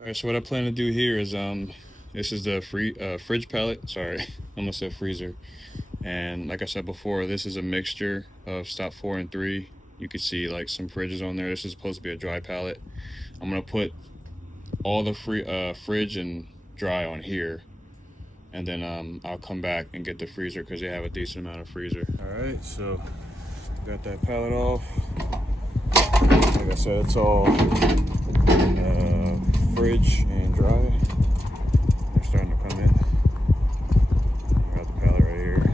All right, so what I plan to do here is this is the fridge pallet. Sorry, I almost said freezer. And like I said before, this is a mixture of stop 4 and 3. You can see like some fridges on there. This is supposed to be a dry pallet. I'm gonna put all the fridge and dry on here, and then I'll come back and get the freezer because they have a decent amount of freezer. All right, so got that pallet off. Like I said, it's all fridge and dry. They're starting to come in. I got the pallet right here.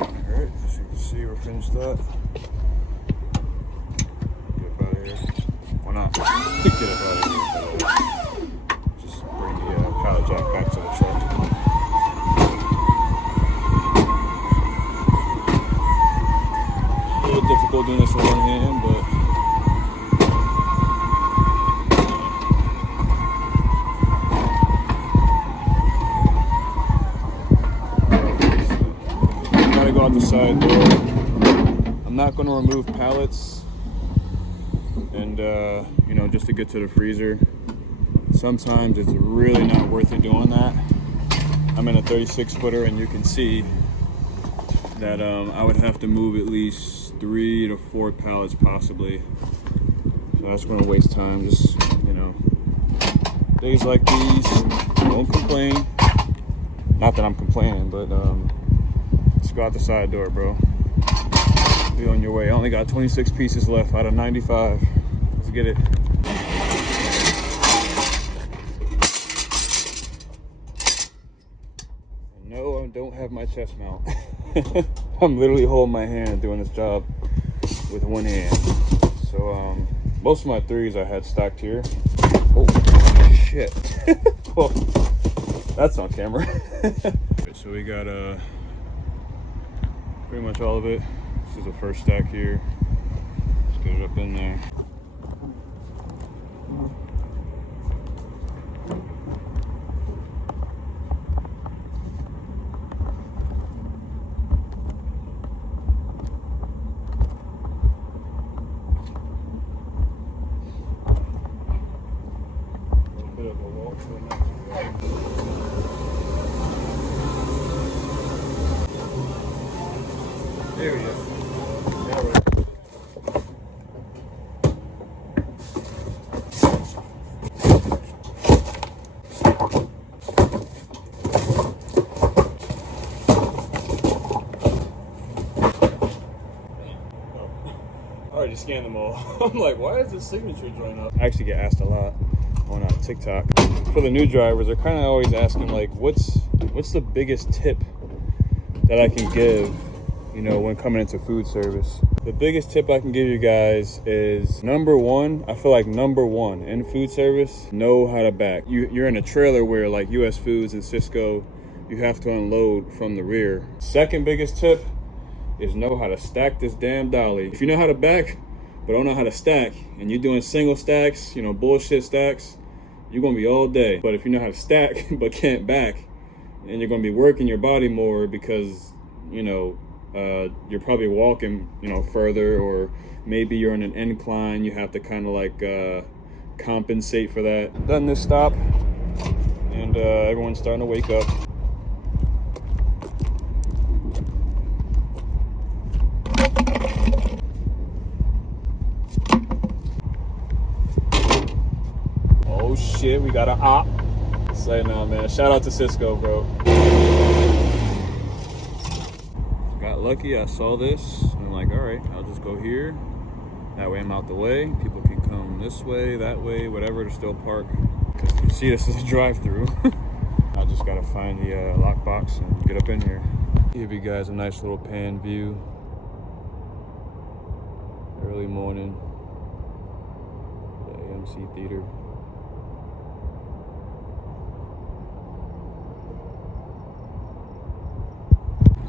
Alright, as you can see, we're finished that. Get up out of here. Why not? Get up out of here. Just bring the pallet jack back to the truck. A little difficult doing this with one hand, but gotta go out the side door. I'm not going to remove pallets, and you know, just to get to the freezer. Sometimes it's really not worth it doing that. I'm in a 36 footer, and you can see that I would have to move at least 3 to 4 pallets possibly. So that's going to waste time. Just, you know, days like these, don't complain. Not that I'm complaining, but let's go out the side door, bro. Be on your way. I only got 26 pieces left out of 95. Let's get it. No, I don't have my chest mount. I'm literally holding my hand doing this job with one hand. So most of my threes I had stacked here. Oh shit. Oh, that's on camera. So we got pretty much all of it. This is the first stack here. Let's get it up in there. Bit of a walk to the next one. There we go. Now we're I already scanned them all. I'm like, why is the signature joint up? I actually get asked a lot on TikTok. For the new drivers, they're kind of always asking like, what's the biggest tip that I can give, you know, when coming into food service? The biggest tip I can give you guys is number one, I feel like number one in food service, know how to back. You're in a trailer where like US Foods and Cisco, you have to unload from the rear. Second biggest tip is know how to stack this damn dolly. If you know how to back, but don't know how to stack, and you're doing single stacks, you know, bullshit stacks, you're gonna be all day. But if you know how to stack, but can't back, and you're gonna be working your body more because, you know, you're probably walking, you know, further, or maybe you're on an incline, you have to kind of like compensate for that. Done this stop, and everyone's starting to wake up. Oh shit, we got an op. Say no, man. Shout out to Cisco, bro. Got lucky, I saw this. I'm like, all right, I'll just go here. That way I'm out the way. People can come this way, that way, whatever to still park. Because you see, this is a drive-through. I just gotta find the lockbox and get up in here. Give you guys a nice little pan view. Early morning. The AMC Theater.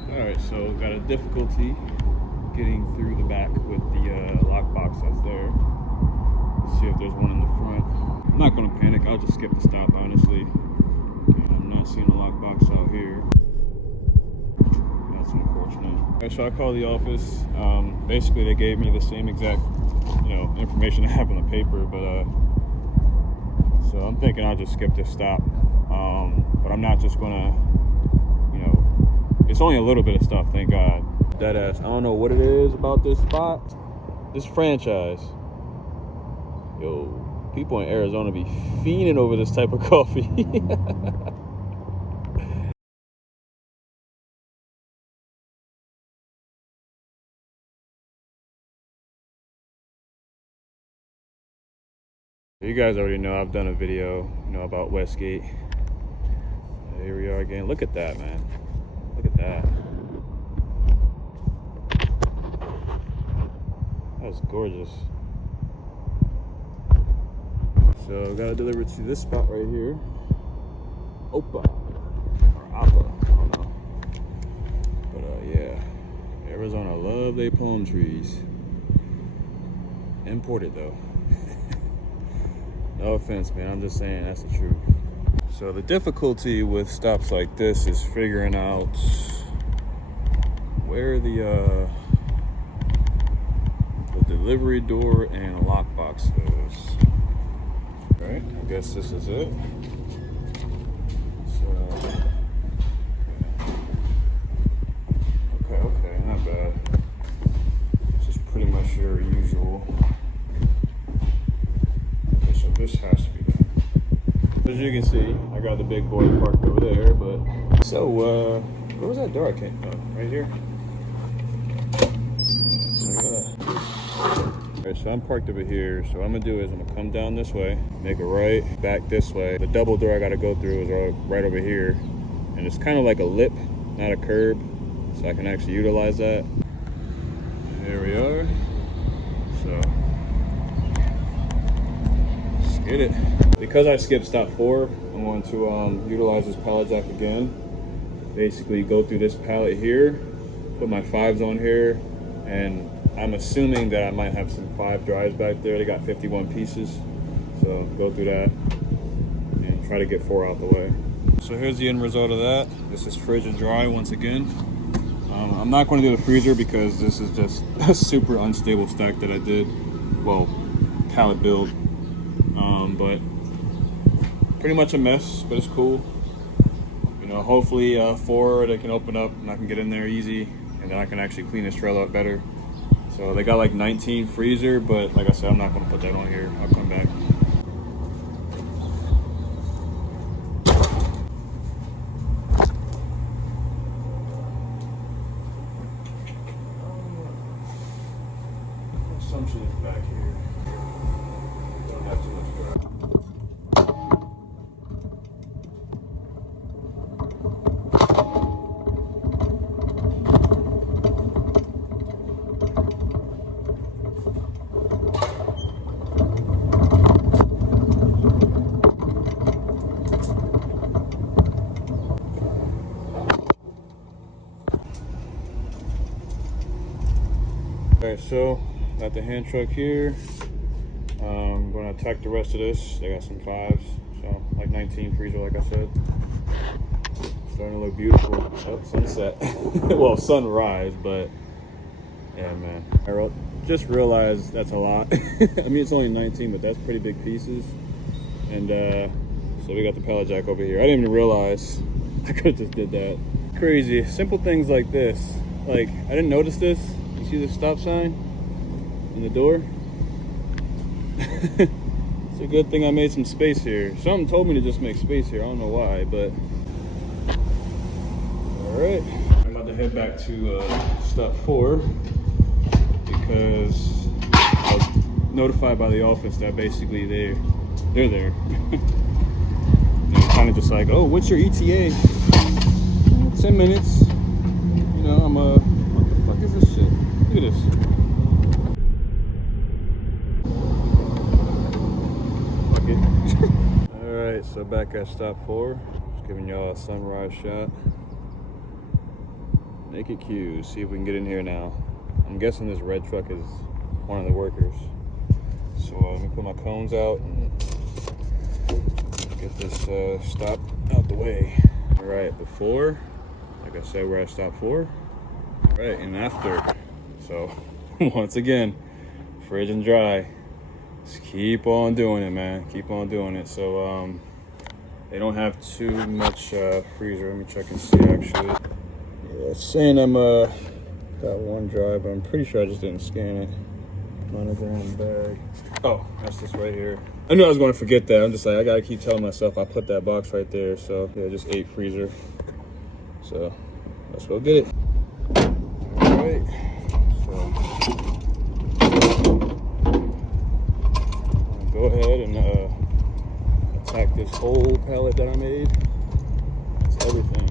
Alright, so got a difficulty getting through the back with the lockbox that's there. Let's see if there's one in the front. I'm not going to panic, I'll just skip the stop, honestly. And I'm not not seeing a lockbox out here. That's unfortunate. Alright, so I called the office. Basically, they gave me the same exact, information I have on the paper, but so I'm thinking I'll just skip this stop. But I'm not just gonna, it's only a little bit of stuff, thank God. Deadass. I don't know what it is about this spot, this franchise. Yo, people in Arizona be fiending over this type of coffee. You guys already know I've done a video, about Westgate. Here we are again. Look at that, man. Look at that. That was gorgeous. So gotta deliver to this spot right here. Opa or Appa, I don't know. But yeah, Arizona love their palm trees. Imported though. No offense, man. I'm just saying that's the truth. So the difficulty with stops like this is figuring out where the delivery door and lockbox is. Right, I guess this is it. So, okay, not bad. This is pretty much your usual. Okay, so this has to be done. As you can see, I got the big boy parked over there, but so where was that door I came? Oh, right here. Alright, so I'm parked over here. So what I'm gonna do is I'm gonna come down this way, make a right, back this way. The double door I gotta go through is right over here. And it's kind of like a lip, not a curb. So I can actually utilize that. Here we are. So, let's get it. Because I skipped stop 4, I'm going to utilize this pallet jack again. Basically go through this pallet here, put my 5s on here, and I'm assuming that I might have some 5 drives back there. They got 51 pieces. So go through that and try to get 4 out the way. So here's the end result of that. This is fridge and dry once again. I'm not going to do the freezer because this is just a super unstable stack that I did. Well, pallet build. But pretty much a mess, but it's cool. Hopefully 4 they can open up and I can get in there easy, and then I can actually clean this trailer up better. So they got like 19 freezer, but like I said, I'm not going to put that on here. I'll come back. Assumption is back here. Don't have too much for that. Alright, so got the hand truck here. I'm going to attack the rest of this. They got some 5s, so like 19 freezer, like I said. Starting to look beautiful. Oh, sunset. Well, sunrise, but yeah, man. I just realized that's a lot. I mean, it's only 19, but that's pretty big pieces. And so we got the pallet jack over here. I didn't even realize I could have just did that. Crazy. Simple things like this. Like, I didn't notice this. You see the stop sign in the door? It's a good thing I made some space here. Something told me to just make space here. I don't know why, but all right. I'm about to head back to stop 4 because I was notified by the office that basically they're there. They're kind of just like, oh, what's your ETA? 10 minutes. I'm what the fuck is this shit? Look at this. Alright, so back at stop 4, just giving y'all a sunrise shot. Naked Q's, see if we can get in here now. I'm guessing this red truck is one of the workers. So let me put my cones out and get this stop out the way. right, before, like I said, where I stopped for, right, and after. So once again, fridge and dry. Just keep on doing it, man. Keep on doing it. So they don't have too much freezer. Let me check and see actually. Yeah, it's saying I'm got one dry, but I'm pretty sure I just didn't scan it. Monogram bag. Oh, that's this right here. I knew I was going to forget that. I'm just like, I gotta keep telling myself I put that box right there. So yeah, just 8 freezer. So let's go get it. All right. So go ahead and attack this whole pallet that I made. It's everything.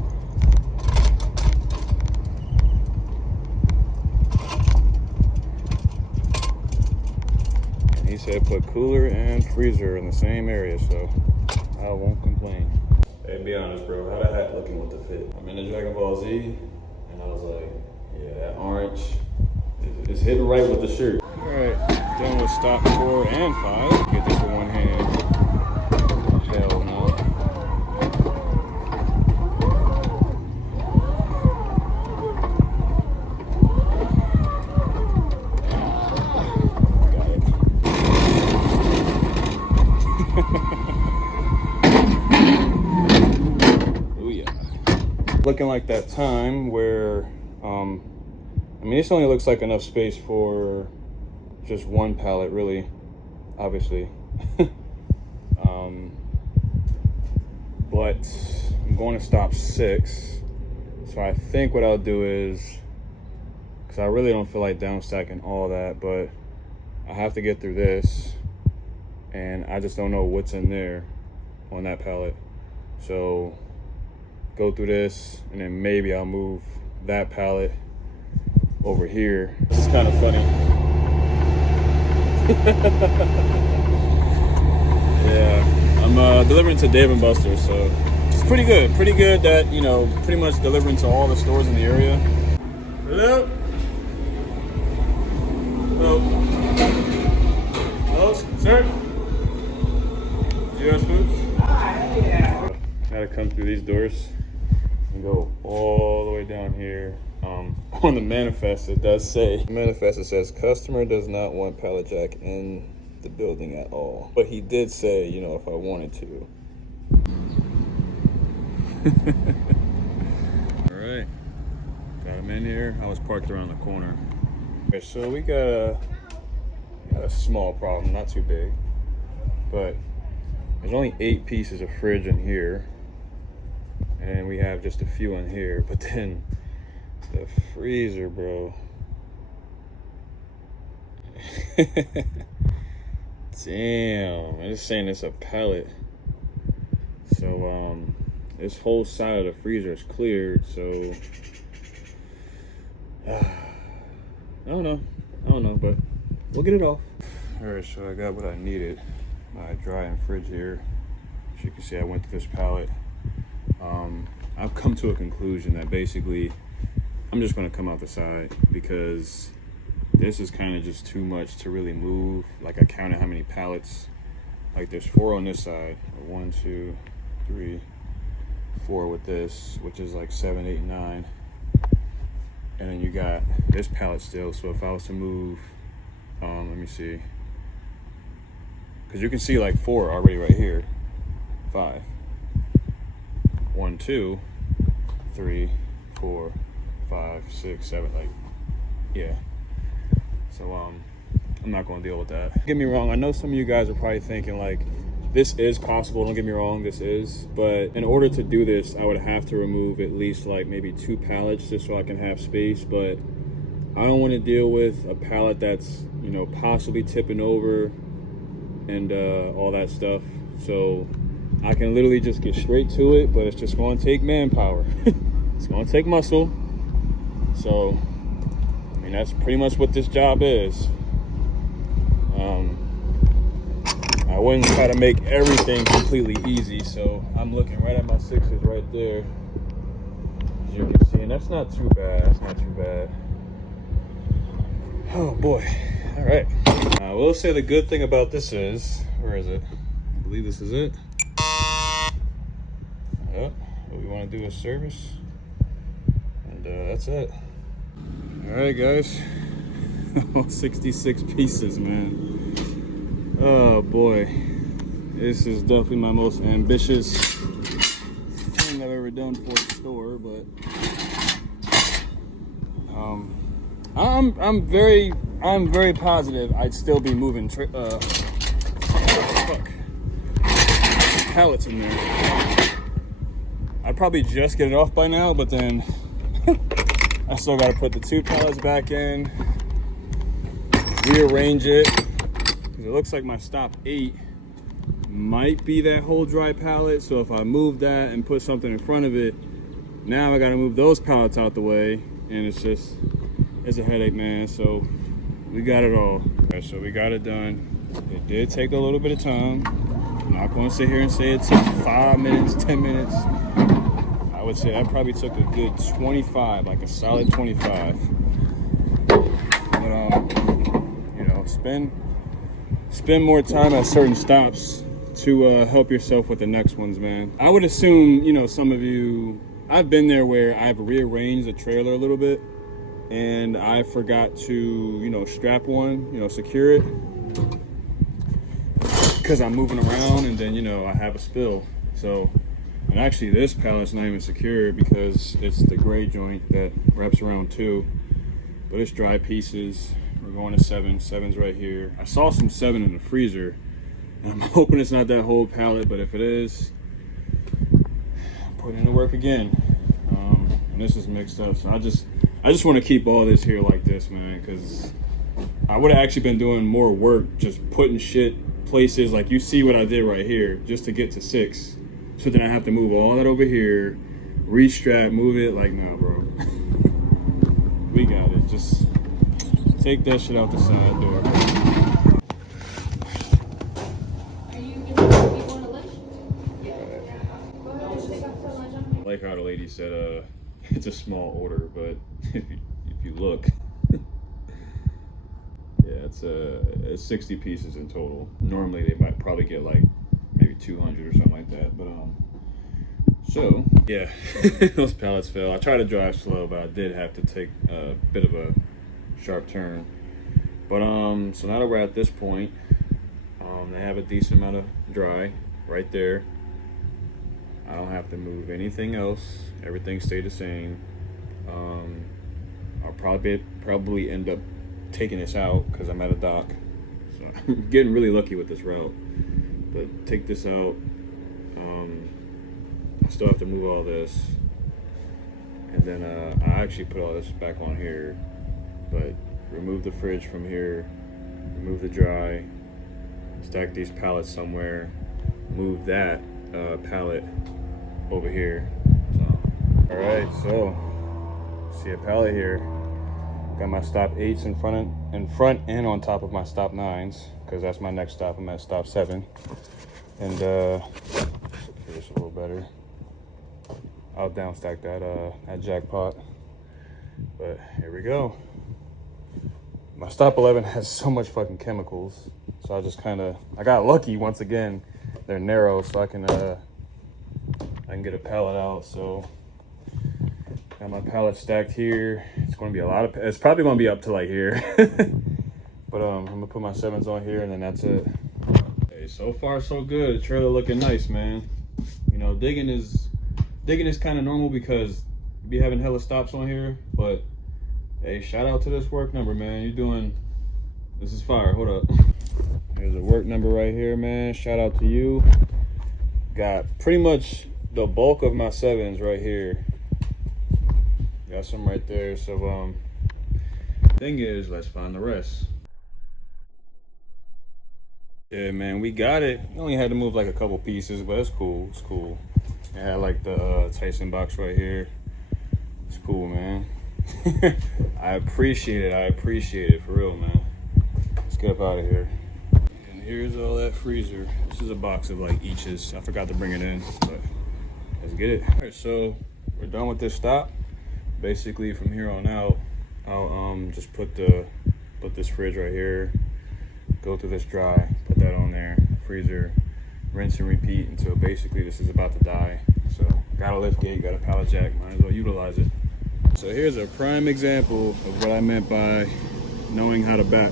And he said put cooler and freezer in the same area, so I won't complain. Hey, be honest, bro. How the hat looking with the fit? I'm in the Dragon Ball Z, and I was like, yeah, that orange is hitting right with the shirt. All right, done with stock 4 and 5. Get this with one hand. Hell no. Got it. Oh yeah. Looking like that time where, I mean, this only looks like enough space for just one pallet, really, obviously. But I'm going to stop 6. So I think what I'll do is, because I really don't feel like down stacking all that, but I have to get through this, and I just don't know what's in there on that pallet. So go through this, and then maybe I'll move that pallet over here. This is kind of funny. Yeah, I'm delivering to Dave & Buster's, so it's pretty good. Pretty good that, you know, pretty much delivering to all the stores in the area. Hello? Hello? Hello, sir? US Foods? Hi, yeah. Gotta come through these doors and go all the way down here. On the manifest, it does say, manifest, it says customer does not want pallet jack in the building at all. But he did say, you know, if I wanted to. All right, got him in here. I was parked around the corner. Okay, so we got a small problem, not too big, but there's only 8 pieces of fridge in here, and we have just a few in here, but then the freezer, bro. Damn, I'm just saying it's a pallet. So this whole side of the freezer is cleared, so I don't know, but we'll get it off. All right, so I got what I needed. My dry and fridge here. As you can see, I went to this pallet. I've come to a conclusion that basically I'm just gonna come out the side, because this is kind of just too much to really move. Like, I counted how many pallets. Like, there's 4 on this side. 1, 2, 3, 4 with this, which is like 7, 8, 9. And then you got this pallet still. So if I was to move, let me see. Because you can see like 4 already right here. 5. 1, 2, 3, 4, 5, 6, 7, like, yeah. So I'm not going to deal with that. Don't get me wrong, I know some of you guys are probably thinking like, this is possible, don't get me wrong, this is, but in order to do this, I would have to remove at least like maybe 2 pallets just so I can have space. But I don't want to deal with a pallet that's, you know, possibly tipping over and all that stuff. So I can literally just get straight to it, but it's just going to take manpower. It's going to take muscle. So, I mean, that's pretty much what this job is. I wouldn't try to make everything completely easy, so I'm looking right at my 6s right there, as you can see, and that's not too bad. Oh boy. All right. I will say the good thing about this is, where is it? I believe this is it. Yep. What we want I do a service, and that's it. All right, guys. 66 pieces, man. Oh boy, this is definitely my most ambitious thing I've ever done for the store, but I'm very positive I'd still be moving pallets in there. I'd probably just get it off by now, but then I still got to put the 2 pallets back in, rearrange it, because it looks like my stop 8 might be that whole dry pallet. So if I move that and put something in front of it, now I got to move those pallets out the way, and it's a headache, man. So we got it all. Right, so we got it done. It did take a little bit of time. I'm not going to sit here and say it took 5 minutes, 10 minutes. I would say that probably took a good 25, like a solid 25. But you know, spend more time at certain stops to help yourself with the next ones, man. I would assume, you know, some of you, I've been there where I've rearranged the trailer a little bit and I forgot to, you know, strap one, you know, secure it, because I'm moving around, and then, you know, I have a spill. So, and actually this pallet's not even secure because it's the gray joint that wraps around too, but it's dry pieces. We're going to 7's right here. I saw some 7 in the freezer, and I'm hoping it's not that whole pallet, but if it is, I'm putting in the work again. And this is mixed up, so I just want to keep all this here like this, man, because I would have actually been doing more work just putting shit places. Like, you see what I did right here just to get to 6, so then I have to move all that over here, restrap, move it. Like, nah, bro. We got it. Just take that shit out the side door. Are you going to lunch? Yeah. I like how the lady said it's a small order, but if you look, yeah, it's 60 pieces in total. Normally they might probably get like maybe 200 or something like that, but so yeah. Those pallets fell. I tried to drive slow, but I did have to take a bit of a sharp turn. But so now that we're at this point, they have a decent amount of dry right there. I don't have to move anything else. Everything stayed the same. I'll probably end up taking this out because I'm at a dock. So I'm getting really lucky with this route. But take this out. I still have to move all this. And then I actually put all this back on here. But remove the fridge from here. Remove the dry. Stack these pallets somewhere. Move that pallet over here. So, all right, so see a pallet here. Got my stop 8s in front and on top of my stop 9s, because that's my next stop. I'm at stop 7. And here's a little better. I'll down stack that jackpot. But here we go. My stop 11 has so much fucking chemicals, so I got lucky once again. They're narrow, so I can get a pallet out. So got my pallet stacked here. It's going to be it's probably going to be up to like here. But I'm gonna put my 7s on here, and then that's it. Hey, so far so good. The trailer looking nice, man. You know, digging is kind of normal because you be having hella stops on here. But hey, shout out to this work number, man. This is fire. Hold up. There's a work number right here, man. Shout out to you. Got pretty much the bulk of my 7s right here. Got some right there. So thing is, let's find the rest. Yeah, man, we got it. We only had to move like a couple pieces, but it's cool. It's cool. I had like the Tyson box right here. It's cool, man. I appreciate it for real, man. Let's get up out of here. And here's all that freezer. This is a box of like eaches. I forgot to bring it in, but let's get it. All right, so we're done with this stop. Basically, from here on out, I'll just put this fridge right here, go through this dry, put that on there, freezer, rinse and repeat until basically this is about to die. So Got a lift gate, got a pallet jack, might as well utilize it. So here's a prime example of what I meant by knowing how to back.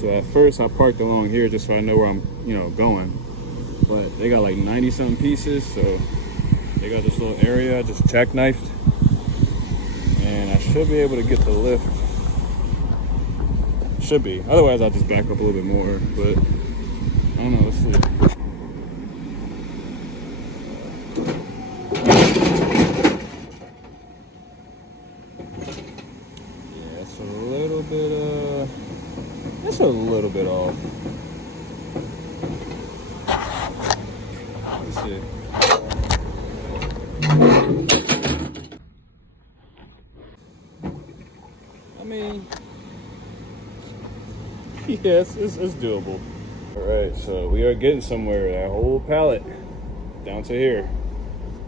So at first I parked along here just so I know where I'm, going. But they got like 90 something pieces, so they got this little area I just jackknifed. And I should be able to get the lift. Should be. Otherwise I'll just back up a little bit more, but I don't know, let's see. Yeah, it's a little bit off. Let's see. I mean, yes, it's doable. All right, so we are getting somewhere. That whole pallet down to here,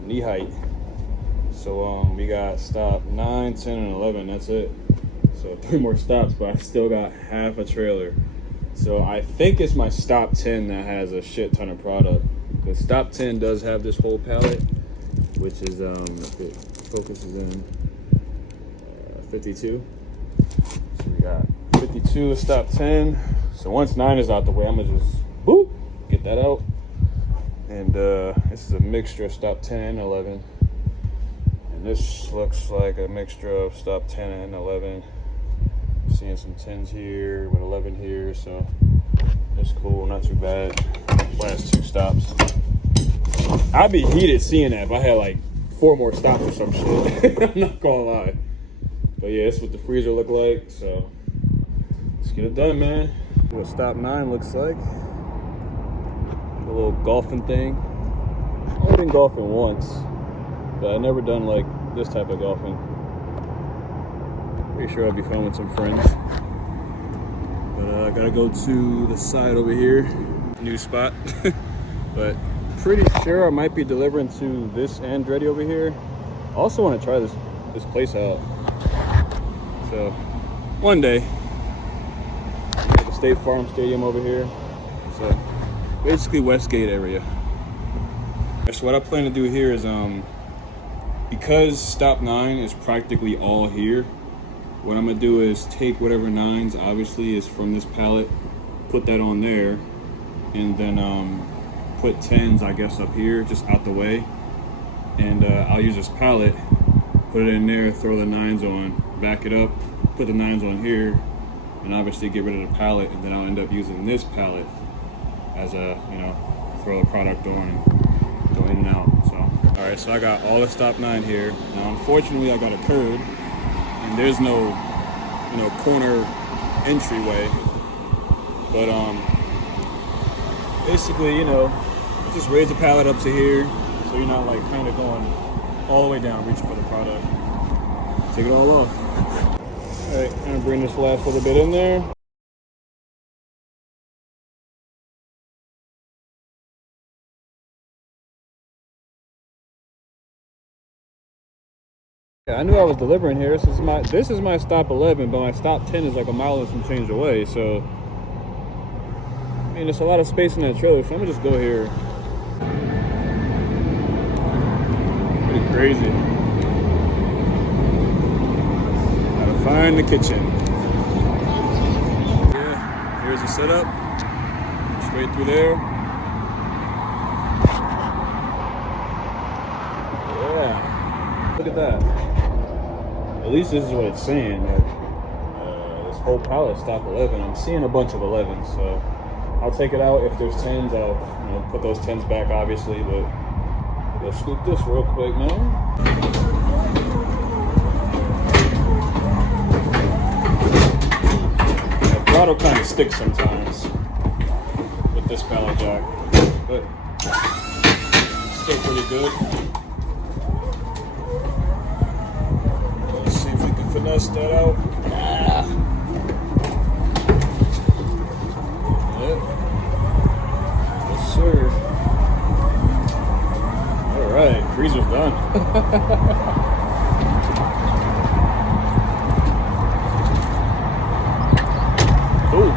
knee height. So we got stop 9, 10, and 11. That's it. So 3 more stops, but I still got half a trailer. So I think it's my stop 10 that has a shit ton of product. The stop 10 does have this whole pallet, which is if it focuses in 52. So we got 52 to stop 10. So once 9 is out the way, I'm gonna just boop, get that out. And this is a mixture of stop 10 and 11. And this looks like a mixture of stop 10 and 11. I'm seeing some 10s here with 11 here, so it's cool, not too bad. Last 2 stops. I'd be heated seeing that if I had like 4 more stops or some shit. I'm not gonna lie. But yeah, that's what the freezer look like, so let's get it done, man. What stop 9 looks like. A little golfing thing. I've only been golfing once, but I've never done like this type of golfing. Pretty sure I'll be fun with some friends. But I gotta go to the side over here. New spot. But pretty sure I might be delivering to this Andretti over here. Also want to try this place out. So one day, the State Farm Stadium over here. So basically Westgate area. So what I plan to do here is because stop 9 is practically all here, what I'm gonna do is take whatever 9s obviously is from this pallet, put that on there, and then put 10s I guess up here just out the way, and I'll use this pallet, put it in there, throw the 9s on, back it up, put the 9s on here, and obviously get rid of the pallet, and then I'll end up using this pallet as a, throw the product on and go in and out. So all right, so I got all the stop 9 here. Now unfortunately I got a curb and there's no corner entryway, but basically just raise the pallet up to here so you're not like kind of going all the way down reaching for the product. Take it all off. All right, I'm gonna bring this last little bit in there. Yeah, I knew I was delivering here. This is my stop 11, but my stop 10 is like a mile and some change away. So I mean, there's a lot of space in that trailer, so I'm gonna just go here. Pretty crazy. Gotta find the kitchen. Yeah, here's the setup. Straight through there. Yeah, look at that. At least this is what it's saying. This whole pallet stop 11. I'm seeing a bunch of 11s, so I'll take it out. If there's 10s, I'll put those 10s back, obviously. But let's scoop this real quick, man. The throttle kind of sticks sometimes with this pallet jack, but still pretty good. Let's see if we can finesse that out. Yes, sir. All right, freezer's done. Cool.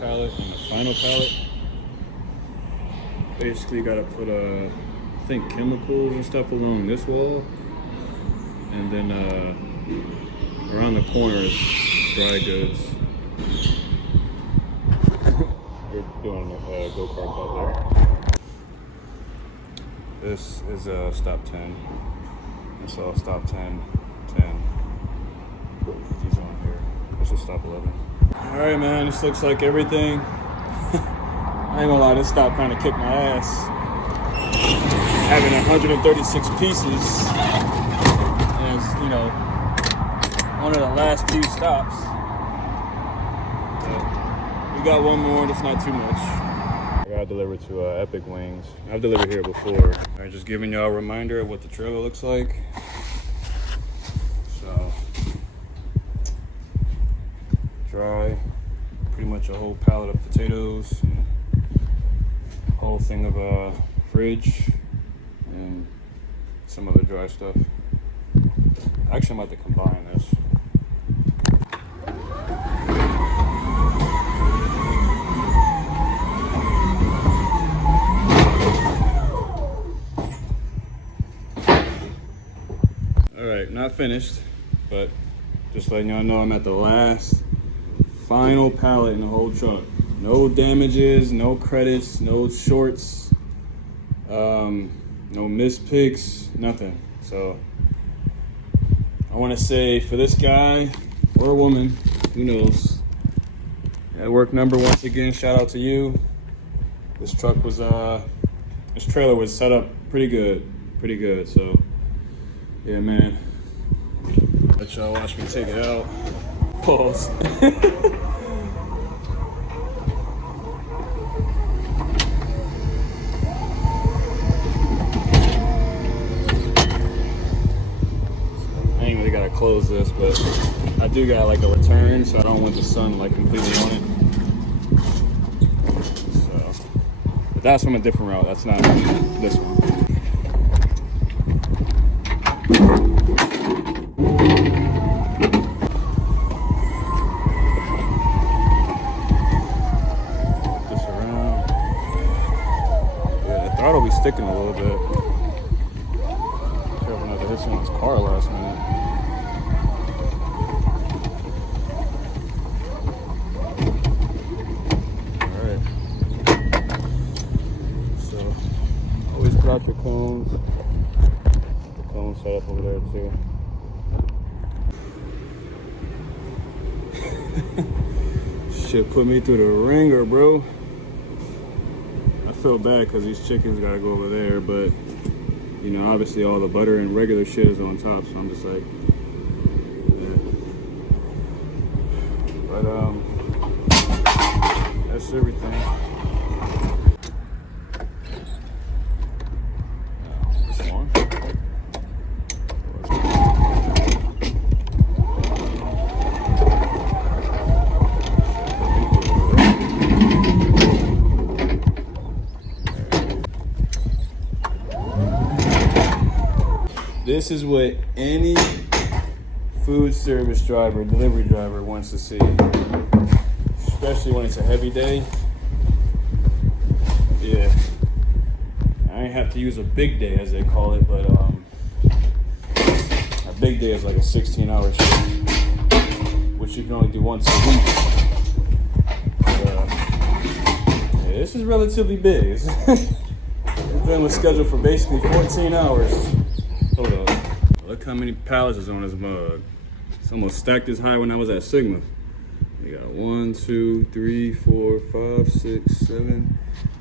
Pallet and the final pallet. Basically got to put I think chemicals and stuff along this wall, and then around the corners dry goods. We're doing go-karts out there. This is stop 10. That's all stop 10, 10. These on here. This is stop 11. All right, man, this looks like everything. I ain't gonna lie, this stop kind of kicked my ass. Having 136 pieces is, you know, one of the last few stops. But we got one more, that's not too much. I got delivered to Epic Wings. I've delivered here before. All right, just giving y'all a reminder of what the trailer looks like. So, dry, pretty much a whole pallet of potatoes, and a whole thing of fridge, and some other dry stuff. Actually, I'm about to combine this. All right, not finished, but just letting y'all know I'm at the last final pallet in the whole truck. No damages, no credits, no shorts, no missed picks, nothing. So I want to say for this guy or a woman, who knows, at work number, once again, shout out to you. This truck was this trailer was set up pretty good. So yeah, man, let y'all watch me take it out. Pause. I ain't really gotta close this, but I do got like a return, so I don't want the sun like completely on it. So, but that's from a different route. That's not this one. Throttle be sticking a little bit. Careful not to hit someone's car last minute. Alright. So, always put out your cones. The cones set up over there too. Shit put me through the ringer, bro. I feel bad because these chickens gotta go over there, but you know, obviously all the butter and regular shit is on top, so I'm just like, yeah. But that's everything. This one. This is what any food service driver, delivery driver wants to see, especially when it's a heavy day. Yeah, I ain't have to use a big day as they call it, but a big day is like a 16-hour shift, which you can only do once a week. But, yeah, this is relatively big. This thing was scheduled for basically 14 hours. Hold up. Look how many pallets is on this mug. It's almost stacked this high when I was at Sigma. We got 1, 2, 3, 4, 5, 6, 7,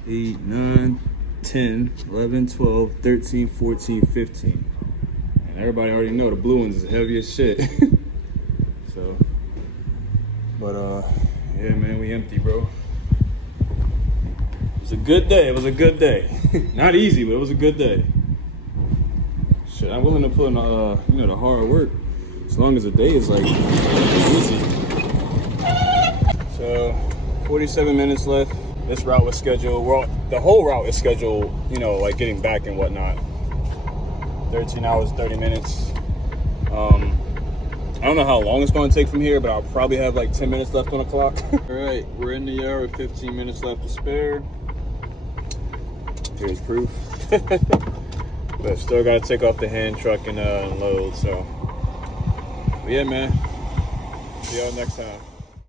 8, 9, 10, 11, 12, 13, 14, 15. And everybody already know the blue ones is heavy as shit. So, but yeah, man, we empty, bro. It was a good day. It was a good day. Not easy, but it was a good day. Shit, I'm willing to put in, the hard work, as long as the day is like easy. So, 47 minutes left. This route was scheduled. Well, the whole route is scheduled, like getting back and whatnot. 13 hours, 30 minutes. I don't know how long it's going to take from here, but I'll probably have like 10 minutes left on the clock. All right, we're in the yard with 15 minutes left to spare. Here's proof. But still got to take off the hand truck and unload. So, yeah, man. See y'all next time.